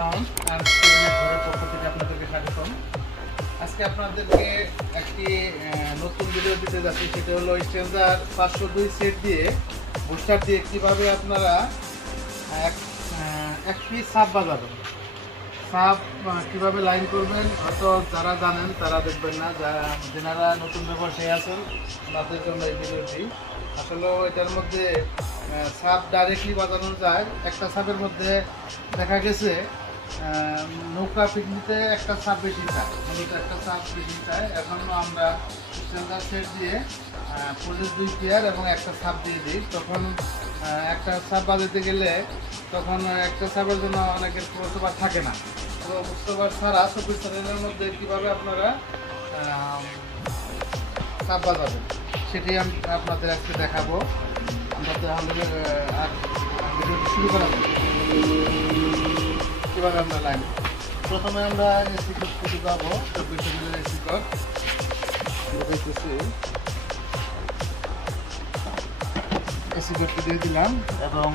Sound আর স্টেডিয়ামের ঘরের পক্ষ থেকে আপনাদেরকে স্বাগতম। আজকে আপনাদেরকে একটি নতুন ভিডিও দিতে যাচ্ছি, সেটা হলো স্ট্যান্ডার 502 সেট দিয়ে বুস্টার দিয়ে কীভাবে আপনারা এক পিস সাব বাজাবেন, সাব কীভাবে লাইন করবেন। হয়তো যারা জানেন তারা দেখবেন না, যারা নতুন ব্যবসায়ী আছেন তাদের জন্য এই ভিডিওটি। আসলে এটার মধ্যে সাব ডাইরেক্টলি বাজানো যায়। একটা সাবের মধ্যে দেখা গেছে নৌকা পিকনিতে একটা সাব বেশি চায়, মূলত একটা সাব বেশি চায়। এজন্য আমরা স্ট্যান্ডার সেট দিয়ে প্রজেক্ট 2 পেয়ার এবং একটা সাব দিয়ে দিই। তখন একটা সাব বাজাতে গেলে তখন একটা সাবের জন্য অনেকের ক্রসওভার থাকে না। তো ক্রসওভার ছাড়া 24 চ্যানেলের মধ্যে কীভাবে আপনারা সাব বাজাবেন সেটি আমি আপনাদের আজকে দেখাবো। আমরা তাহলে আর ভিডিওটি শুরু করা যাবে। কীভাবে আমরা লাইন, প্রথমে আমরা এসি কোড খুঁজে পাবো। 24 চ্যানেলের এসি কোড দেখতেছি, এসি কোডটি দিয়ে দিলাম এবং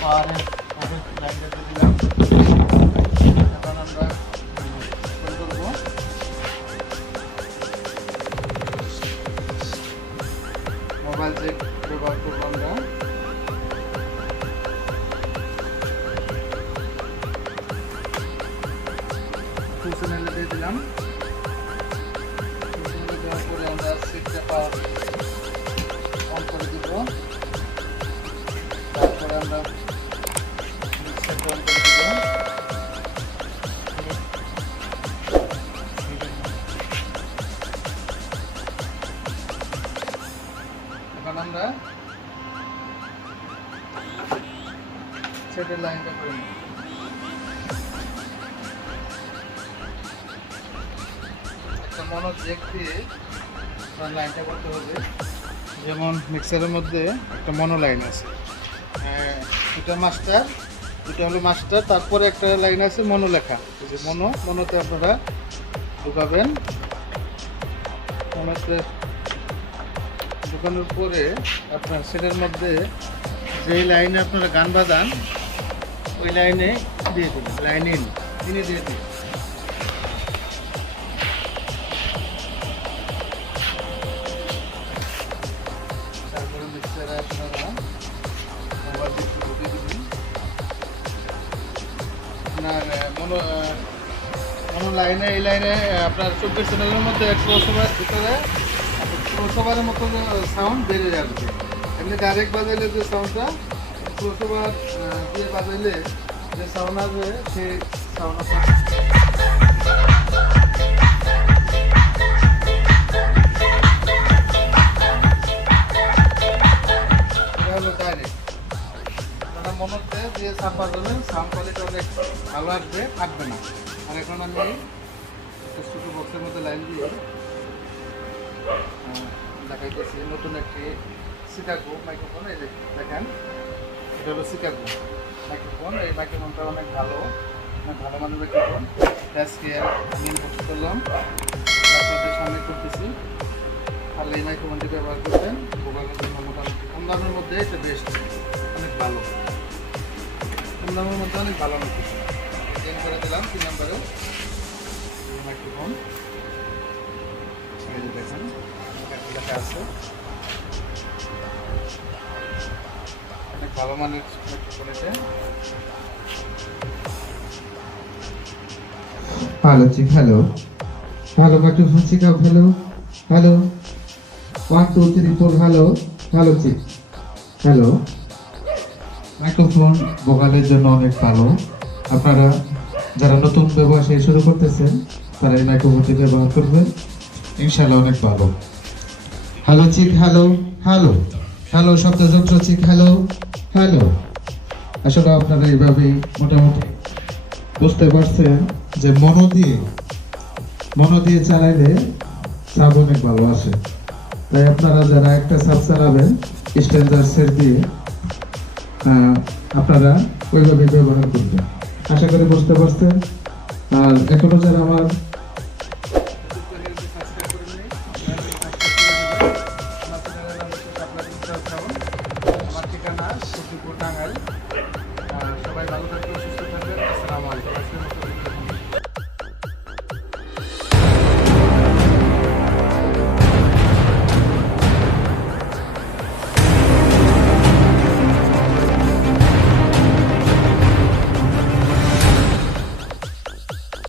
পাওয়ারের লাইনটা দিয়ে দিলাম। এখন আমরা শুরু করবো। মোবাইল চেক ব্যবহার করবো আমরা। ফুল চ্যানেলে দিয়ে দিলাম। ফুল চ্যানেলে দেওয়ার পরে আমরা সেটটা পাওয়ার অন করে দিব। তারপরে আমরা মিক্সারটা অন করে দিব। এখন আমরা সেটের লাইনটা করে নেব। একটা মনো জ্যাক দিয়ে লাইনটা করতে হবে। যেমন মিক্সারের মধ্যে একটা মনো লাইন আছে, এটা মাস্টার, এটা হলো মাস্টার। তারপরে একটা লাইন আছে মনো লেখা, এই যে মনোতে আপনারা ঢুকাবেন। মনোতে ঢুকানোর পরে আপনার সেটের মধ্যে যেই লাইনে আপনারা গান বাজান ওই লাইনে দিয়ে দেবেন, লাইন ইনে দিয়ে দিন। তারপরে মিক্সারে আপনারা মোবাইল একটু ঢুকিয়ে দিবেন। আপনার মনো লাইনে, এই লাইনে আপনার 24 চ্যানেলের মধ্যে ক্রসওভার ভিতরে ক্রসওভারের মতো সাউন্ড বেড়ে যাবে। এমনি ডাইরেক্ট বাজাইলে যে সাউন্ডটা, ক্রসওভার দিয়ে বাজাইলে যে সাউন্ড আসবে সেই সাউন্ড এটা হলো ডাইরেক্ট। আপনারা মনোতে দিয়ে সাপ বাজাবেন, সাউন্ড কোয়ালিটি অনেক ভালো আসবে, থাকবে না। আর এখন আমি ছোটো বক্সের মধ্যে লাইন দিয়ে দেখাইতেছি নতুন একটি শিকাগো মাইক্রোফোন। এই দেখেন, এটা হলো শিকাগো মাইক্রোফোন। এই মাইক্রোফোনটা অনেক ভালো মানের মাইক্রোফোন। আজকে আমি ইনপুট করলাম, আপনাদের সামনে করতেছি। তাহলে এই মাইক্রোফোনটি ব্যবহার করবেন মোবাইলের জন্য। মোটামুটি কম দামের মধ্যে এটা বেস্ট, অনেক ভালো, কম দামের মধ্যে অনেক ভালো মাইক্রোফোন। চেঞ্জ করে দিলাম 3 নম্বরে মাইক্রোফোন। এই যে দেখেন লেখা আছে, অনেক ভালো মানের মাইক্রোফোন এটা। Hello check, hello hello microphone check up, hello hello 1 2 3 4, hello hello check, hello. Microphone ভোকালের জন্য অনেক ভালো। আপনারা যারা নতুন ব্যবসা শুরু করতেছেন তারা এই মাইক্রোফোনটি ব্যবহার করবেন, ইনশাআল্লাহ অনেক ভালো। Hello check, hello hello hello শব্দযন্ত্র চেক, হ্যালো হ্যালো। আসলে আপনারা এইভাবেই মোটামুটি বুঝতে পারছেন যে মনো দিয়ে চালাইলে সাব অনেক ভালো আসে। তাই আপনারা যারা একটা সাব চালাবেন স্ট্যান্ডার সেট দিয়ে আপনারা ওইভাবে ব্যবহার করবেন। আশা করি বুঝতে পারছেন। আর এখনো যারা আমার ঠিকানা সবাই ভালো থাকবে।